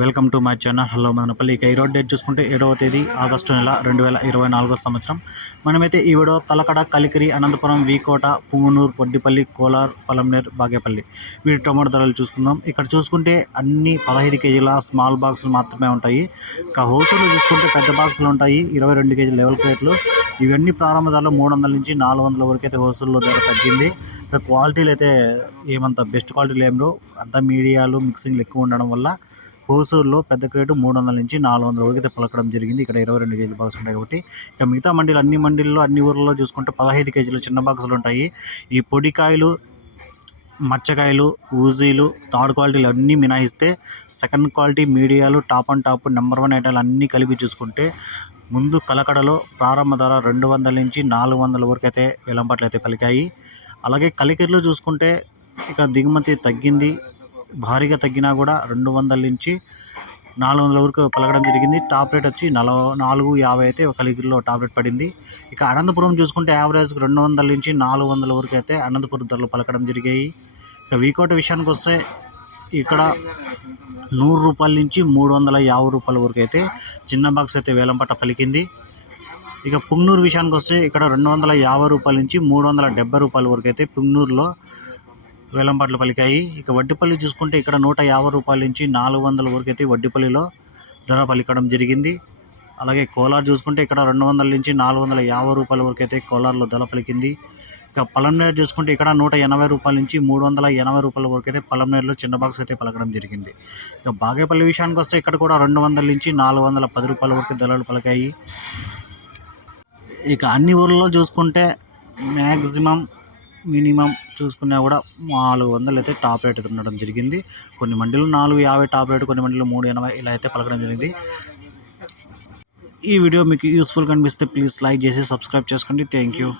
Welcome to my channel. Hello Madanapalle. ఇక ఈరోజు date చూసుకుంటే ఏడవ తేదీ ఆగస్టు నెల రెండు వేల ఇరవై నాలుగో సంవత్సరం. మనమైతే ఈ వీడియో కలకడ కలికిరి అనంతపురం వీకోట పుంగునూరు పొడ్డిపల్లి కోలార్ పలంనేర్ బాగేపల్లి. వీటి టొమాటో ధరలు చూసుకుందాం. ఇక్కడ చూసుకుంటే అన్ని పదహైదు కేజీల స్మాల్ బాక్సులు మాత్రమే ఉంటాయి. ఇక హోల్సేల్ చూసుకుంటే పెద్ద బాక్సులు ఉంటాయి. ఇరవై రెండు కేజీల లెవెల్ ప్లేట్లు. ఇవన్నీ ప్రారంభ ధరలు మూడు వందల నుంచి నాలుగు వందల వరకు అయితే హోల్సేల్లో ధర తగ్గింది. క్వాలిటీలు అయితే ఏమంత బెస్ట్ క్వాలిటీలు ఏమో అంత అంతా మీడియాలు మిక్సింగ్లు ఎక్కువ ఉండడం వల్ల హోసూరులో పెద్ద క్రేటు మూడు వందల నుంచి నాలుగు వందల వరకు అయితే పలకడం జరిగింది. ఇక్కడ ఇరవై రెండు కేజీల బాక్స్ ఉంటాయి కాబట్టి ఇక మిగతా మండీలు అన్ని మండీల్లో అన్ని ఊర్లలో చూసుకుంటే పదహైదు కేజీలు చిన్న బాక్సులు ఉంటాయి. ఈ పొడికాయలు మచ్చకాయలు ఊజీలు థర్డ్ క్వాలిటీలు అన్నీ మినహాయిస్తే సెకండ్ క్వాలిటీ మీడియాలు top and top number one ఐటాలు అన్నీ కలిపి చూసుకుంటే ముందు కలకడలో ప్రారంభ ధర రెండు వందల నుంచి నాలుగు వందల వరకు అయితే విలంపట్లు అయితే పలికాయి. అలాగే కలికిరిలో చూసుకుంటే ఇక దిగుమతి తగ్గింది. భారీగా తగ్గినా కూడా రెండు వందల నుంచి నాలుగు వందల వరకు పలకడం జరిగింది. టాప్ రేట్ వచ్చి నలభ నాలుగు యాభై అయితే కలిగిరిలో టాప్ రేట్ పడింది. ఇక అనంతపురం చూసుకుంటే యావరేజ్ రెండు వందల నుంచి నాలుగు వందల వరకు అయితే అనంతపురం ధరలు పలకడం జరిగాయి. ఇక వీకోట విషయానికి వస్తే ఇక్కడ నూరు రూపాయల నుంచి మూడు వందల యాభై రూపాయల వరకు అయితే చిన్న బాక్స్ అయితే వేలం పట్ట పలికింది. ఇక పుంగనూరు విషయానికి వస్తే ఇక్కడ రెండు వందల యాభై రూపాయల నుంచి మూడు వందల డెబ్బై రూపాయల వరకు అయితే పుంగనూరులో వేలంపాట్లు పలికాయి ఇక వడ్డిపల్లి చూసుకుంటే ఇక్కడ నూట యాభై రూపాయల నుంచి నాలుగు వందల వరకు అయితే వడ్డిపల్లిలో ధర పలికడం జరిగింది. అలాగే కోలార్ చూసుకుంటే ఇక్కడ రెండు వందల నుంచి నాలుగు వందల యాభై రూపాయల వరకు అయితే కోలార్లో ధర పలికింది. ఇక పలంనేరు చూసుకుంటే ఇక్కడ నూట ఎనభై రూపాయల నుంచి మూడు వందల ఎనభై రూపాయల వరకు అయితే పలంనేరులో చిన్న బాక్స్ అయితే పలకడం జరిగింది. ఇక బాగేపల్లి విషయానికి వస్తే ఇక్కడ కూడా రెండు వందల నుంచి నాలుగు వందల పది రూపాయల వరకు ధరలు పలికాయి. ఇక అన్ని ఊర్లలో చూసుకుంటే మ్యాక్సిమం మినిమం చూసుకున్నా కూడా నాలుగు వందలు అయితే టాప్ రేట్ అయితే ఉండడం జరిగింది. కొన్ని మండీలు నాలుగు యాభై టాప్ రేట్ కొన్ని మండీలు మూడు ఎనభై ఇలా అయితే పలకడం జరిగింది. ఈ వీడియో మీకు యూస్ఫుల్ కనిపిస్తే ప్లీజ్ లైక్ చేసి సబ్స్క్రైబ్ చేసుకోండి. Thank you.